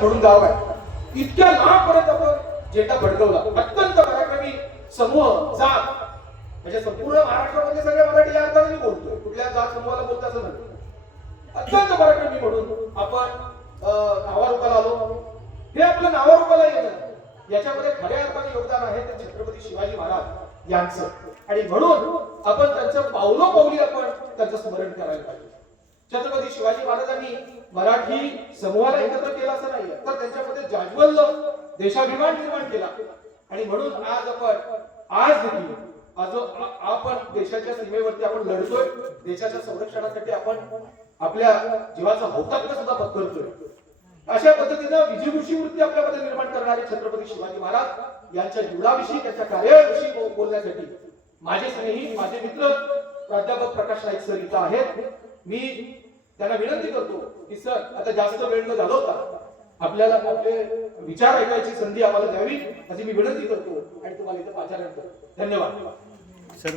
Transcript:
म्हणून गाव आहे इतक्या लांबपर्यंत आपण झेंडा फडकवला अत्यंत पराक्रमी समूह जात. म्हणजे संपूर्ण महाराष्ट्रामध्ये सगळ्या मराठी या अर्थाने मी बोलतोय. कुठल्या जात समूहाला बोलता असं नाही. अत्यंत पराक्रमी म्हणून आपण अं, नावारूपाला आलो. हे आपलं नावारूपाला येणं. याच्यामध्ये खऱ्या अर्थाने योगदान आहे ते छत्रपती शिवाजी महाराज यांचं. आणि म्हणून आपण त्यांचं पावलो पावली आपण त्यांचं स्मरण करायला पाहिजे. छत्रपती शिवाजी महाराजांनी मराठी समूहाला एकत्र केला असं नाही तर त्यांच्यामध्ये जाज्वल्य देशाभिमान निर्माण केला. आणि म्हणून आज आपण आज देखील आज आपण देशाच्या सीमेवरती आपण लढतोय. देशाच्या संरक्षणासाठी आपण आपल्या जीवाचा हौतात्म्य सुद्धा पत्करतोय. अशा पद्धतीनं विजयभूषी वृत्ती आपल्यामध्ये निर्माण करणारे छत्रपती शिवाजी महाराज यांच्या जीवनाविषयी त्यांच्या कार्याविषयी बोलण्यासाठी माझे स्नेही माझे मित्र प्राध्यापक प्रकाश नाईक सर इथं आहेत. मी त्यांना विनंती करतो की सर आता जास्त वेळ न घालवता आपल्याला आपले विचार ऐकायची संधी आम्हाला द्यावी अशी मी विनंती करतो आणि तुम्हाला इथं पाचारण करतो. धन्यवाद. सर